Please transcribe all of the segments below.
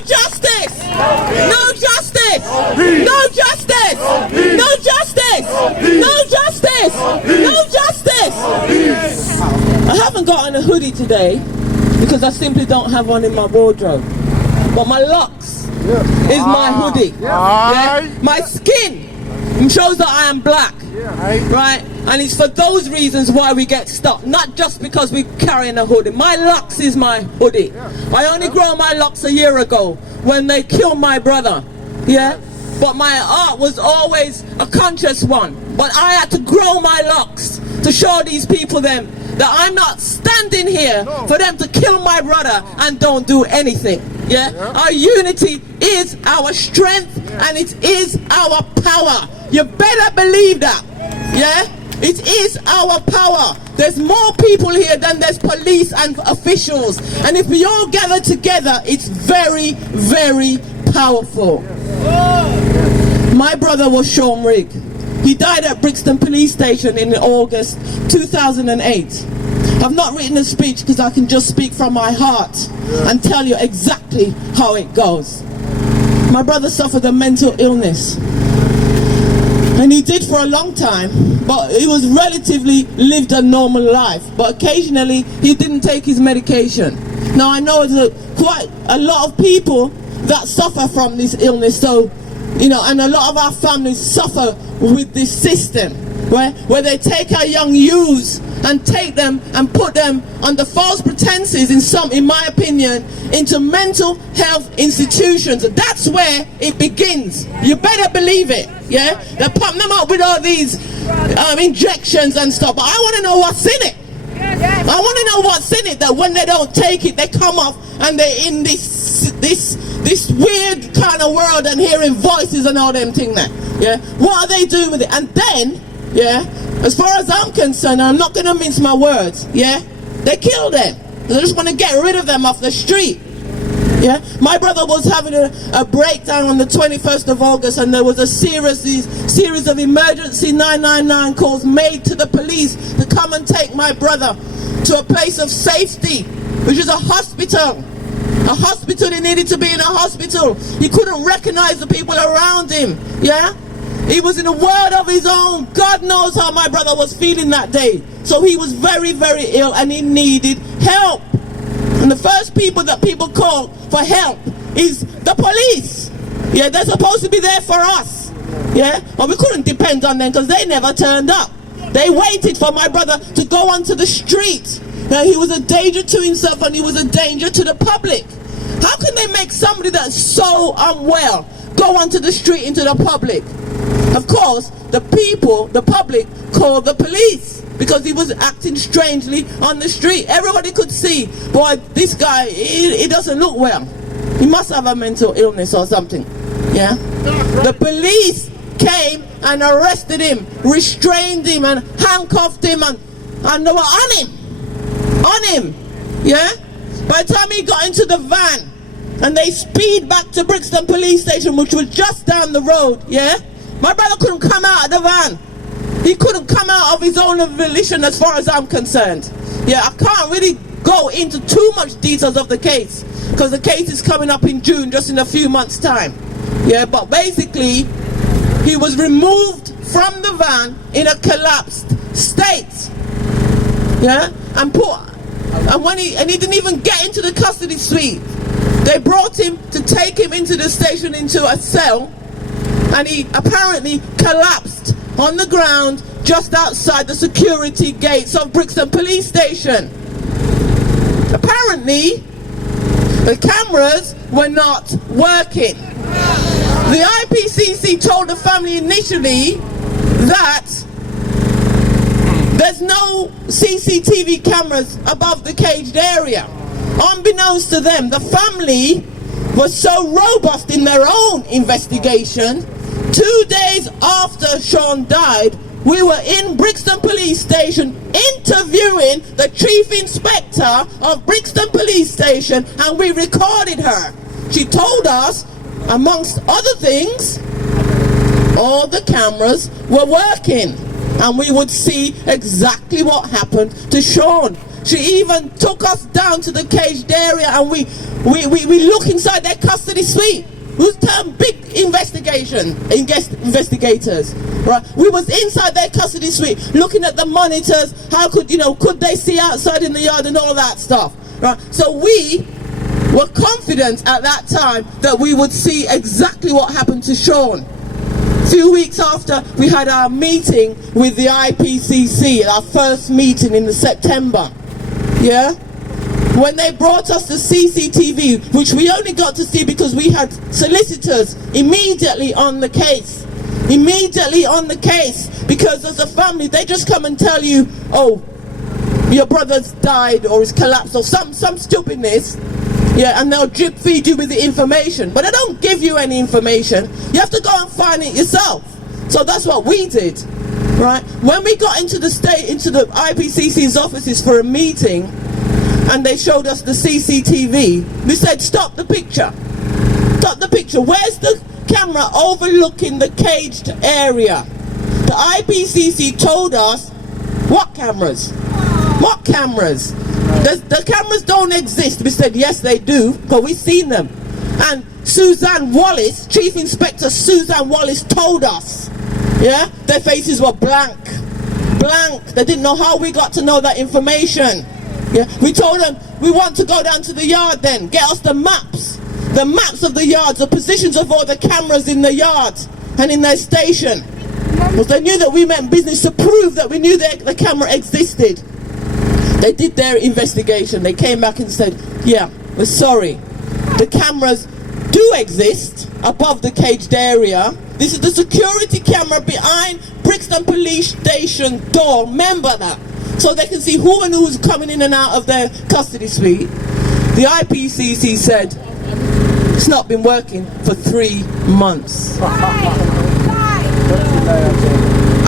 justice! No justice! No justice! No justice! No justice! No justice! I haven't gotten a hoodie today because I simply don't have one in my wardrobe. But my locks is my hoodie. Yeah? My skin shows that I am black. Right? And it's for those reasons why we get stopped, not just because we're carrying a hoodie. My locks is my hoodie. I only grew my locks a year ago when they killed my brother. Yeah? But my art was always a conscious one. But I had to grow my locks to show these people them that I'm not standing here for them to kill my brother and don't do anything. Yeah? Our unity is our strength and it is our power. You better believe that. Yeah? It is our power. There's more people here than there's police and officials. And if we all gather together, it's very, very powerful. My brother was Sean Rigg. He died at Brixton Police Station in August 2008. I've not written a speech because I can just speak from my heart and tell you exactly how it goes. My brother suffered a mental illness. And he did for a long time, but he was relatively lived a normal life. But occasionally, he didn't take his medication. Now, I know there's quite a lot of people that suffer from this illness, so, you know, and a lot of our families suffer with this system, where they take our young youths and take them and put them under false pretenses, in my opinion, into mental health institutions. That's where it begins. You better believe it. Yeah, they pump them up with all these injections and stuff. But I want to know what's in it. I want to know what's in it. That when they don't take it, they come off and they're in this weird kind of world and hearing voices and all them things. There. Yeah, what are they doing with it? And then, yeah, as far as I'm concerned, I'm not going to mince my words. Yeah, they kill them. They just want to get rid of them off the street. Yeah, my brother was having a breakdown on the 21st of August, and there was a series of emergency 999 calls made to the police to come and take my brother to a place of safety, which is a hospital. A hospital. He needed to be in a hospital. He couldn't recognize the people around him. Yeah, he was in a world of his own. God knows how my brother was feeling that day. So he was very, very ill, and he needed help. And the first people that people call for help is the police. Yeah, they're supposed to be there for us. Yeah, but we couldn't depend on them because they never turned up. They waited for my brother to go onto the street. Now, he was a danger to himself and he was a danger to the public. How can they make somebody that's so unwell go onto the street into the public? Of course, the public called the police because he was acting strangely on the street. Everybody could see, boy, this guy, he doesn't look well. He must have a mental illness or something. Yeah? The police came and arrested him, restrained him and handcuffed him, and they were on him. On him. Yeah? By the time he got into the van and they speed back to Brixton Police Station, which was just down the road, yeah? My brother couldn't come out of the van. He couldn't come out of his own volition as far as I'm concerned. Yeah, I can't really go into too much details of the case because the case is coming up in June, just in a few months' time. Yeah, but basically, he was removed from the van in a collapsed state. Yeah, and when he didn't even get into the custody suite. They brought him to take him into the station into a cell, and he apparently collapsed on the ground just outside the security gates of Brixton Police Station. Apparently, the cameras were not working. The IPCC told the family initially that there's no CCTV cameras above the caged area. Unbeknownst to them, the family was so robust in their own investigation. 2 days after Sean died, we were in Brixton Police Station interviewing the Chief Inspector of Brixton Police Station, and we recorded her. She told us, amongst other things, all the cameras were working and we would see exactly what happened to Sean. She even took us down to the caged area, and we look inside their custody suite. Who's termed big investigators, right? We was inside their custody suite, looking at the monitors. How could they see outside in the yard and all that stuff, right? So we were confident at that time that we would see exactly what happened to Sean. A few weeks after, we had our meeting with the IPCC, our first meeting in September. Yeah? When they brought us the CCTV, which we only got to see because we had solicitors immediately on the case. Immediately on the case. Because as a family, they just come and tell you, oh, your brother's died or is collapsed or some stupidness. Yeah, and they'll drip feed you with the information. But they don't give you any information. You have to go and find it yourself. So that's what we did. Right? When we got into the IPCC's offices for a meeting, and they showed us the CCTV, we said, stop the picture. Stop the picture. Where's the camera overlooking the caged area? The IPCC told us, what cameras? What cameras? The cameras don't exist. We said, yes, they do, but we've seen them. And Suzanne Wallace, Chief Inspector Suzanne Wallace told us, yeah, their faces were blank. Blank. They didn't know how we got to know that information. Yeah, we told them we want to go down to the yard then. Get us the maps of the yards, the positions of all the cameras in the yard and in their station. Because they knew that we meant business to prove that we knew that the camera existed. They did their investigation. They came back and said, yeah, we're sorry. The cameras do exist above the caged area. This is the security camera behind Brixton Police Station door. Remember that. So they can see who and who's coming in and out of their custody suite. The IPCC said it's not been working for 3 months.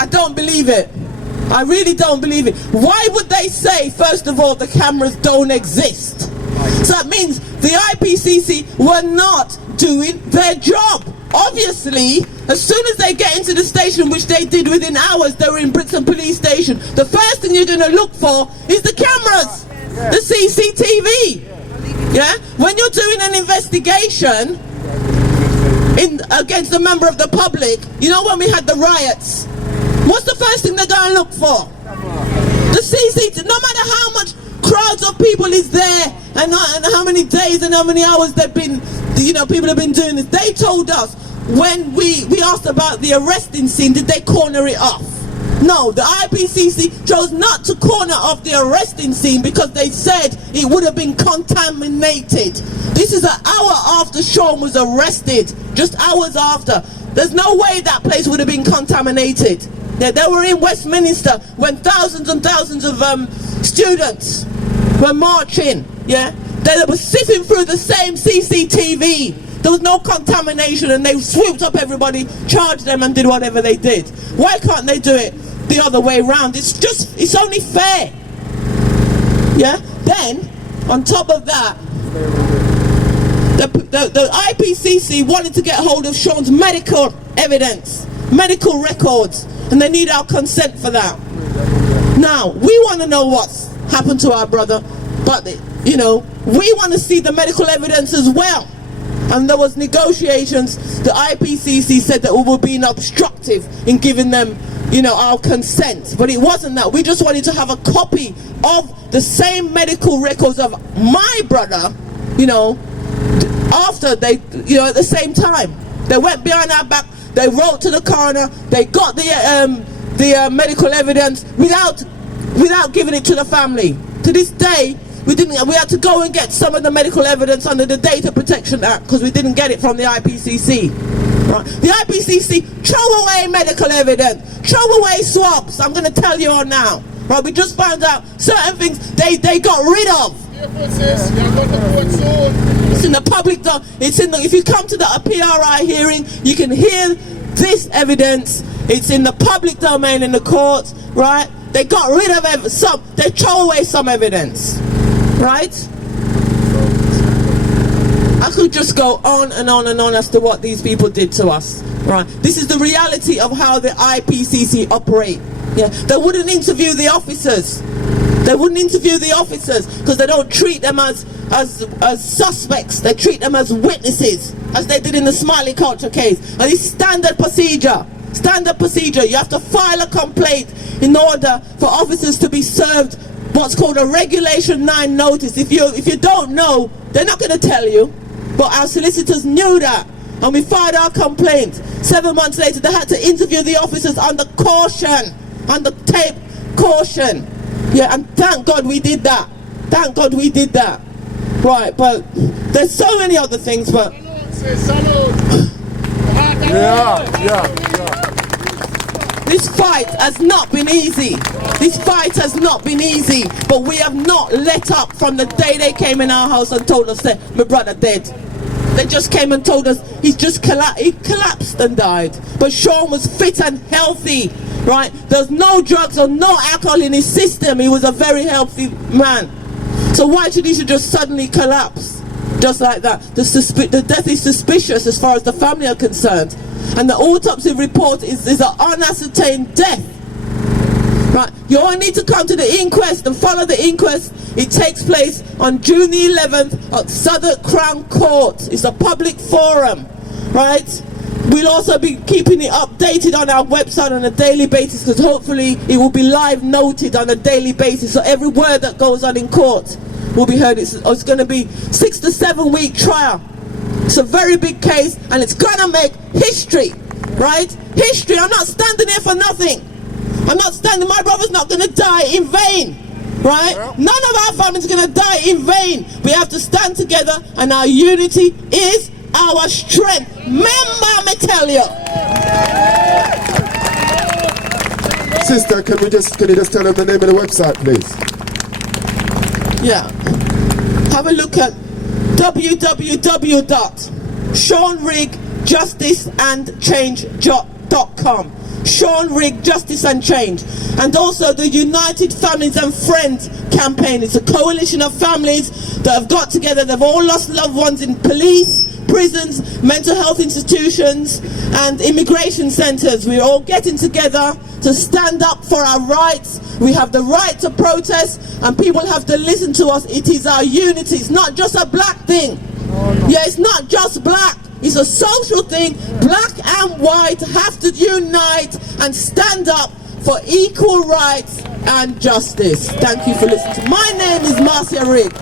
I don't believe it. I really don't believe it. Why would they say, first of all, the cameras don't exist? So that means the IPCC were not doing their job. Obviously, as soon as they get into the station, which they did within hours, they were in Brixton Police Station, the first thing you're going to look for is the cameras, the CCTV. Yeah? When you're doing an investigation against a member of the public, you know when we had the riots, what's the first thing they're going to look for? The CCTV. No matter how much crowds of people is there and how many days and how many hours they've been, people have been doing this. They told us when we asked about the arresting scene, did they corner it off? No, the IPCC chose not to corner off the arresting scene because they said it would have been contaminated. This is an hour after Sean was arrested, just hours after. There's no way that place would have been contaminated. They were in Westminster when thousands and thousands of students were marching. Yeah, they were sifting through the same CCTV. There was no contamination, and they swooped up everybody, charged them, and did whatever they did. Why can't they do it the other way around? It's only fair. Yeah. Then, on top of that, the IPCC wanted to get hold of Sean's medical evidence, medical records, and they need our consent for that. Now, we want to know what's happened to our brother, but we want to see the medical evidence as well. And there was negotiations. The IPCC said that we were being obstructive in giving them, our consent. But it wasn't that. We just wanted to have a copy of the same medical records of my brother, after they, at the same time. They went behind our back. They wrote to the coroner. They got the medical evidence without giving it to the family. To this day, we had to go and get some of the medical evidence under the Data Protection Act because we didn't get it from the IPCC. Right? The IPCC throw away medical evidence, throw away swabs. I'm going to tell you all now. Right? We just found out certain things they got rid of. It's in the public. If you come to the PRI hearing, you can hear this evidence. It's in the public domain in the courts. Right? They got rid of some. They throw away some evidence. Right? I could just go on and on and on as to what these people did to us. Right? This is the reality of how the IPCC operate. Yeah, they wouldn't interview the officers. They wouldn't interview the officers because they don't treat them as suspects. They treat them as witnesses, as they did in the Smiley Culture case. And it's standard procedure. Standard procedure. You have to file a complaint in order for officers to be served what's called a Regulation 9 notice. If you don't know, they're not going to tell you. But our solicitors knew that, and we filed our complaint. 7 months later, they had to interview the officers under caution, under tape caution. Yeah, and thank God we did that. Thank God we did that. Right, but there's so many other things, but... This fight has not been easy. This fight has not been easy, but we have not let up from the day they came in our house and told us that my brother dead. They just came and told us he collapsed and died. But Sean was fit and healthy, right? There's no drugs or no alcohol in his system. He was a very healthy man. So why should he just suddenly collapse? Just like that. The death is suspicious as far as the family are concerned. And the autopsy report is an unascertained death. Right, you all need to come to the inquest and follow the inquest. It takes place on June the 11th at Southwark Crown Court. It's a public forum, right? We'll also be keeping it updated on our website on a daily basis, because hopefully it will be live noted on a daily basis. So every word that goes on in court will be heard. It's going to be 6 to 7 week trial. It's a very big case, and it's going to make history, right? History. I'm not standing here for nothing. I'm not standing, my brother's not going to die in vain, right? None of our families are going to die in vain. We have to stand together, and our unity is our strength. Remember, me tell you. Sister, can you just tell them the name of the website, please? Yeah. Have a look at www.SeanRigg.JusticeAndChange.com. Sean Rigg, Justice and Change. And also the United Families and Friends campaign. It's a coalition of families that have got together. They've all lost loved ones in police, prisons, mental health institutions and immigration centres. We're all getting together to stand up for our rights. We have the right to protest, and people have to listen to us. It is our unity. It's not just a black thing. Yeah, it's not just black. It's a social thing. Black and white have to unite and stand up for equal rights and justice. Thank you for listening. My name is Marcia Rigg.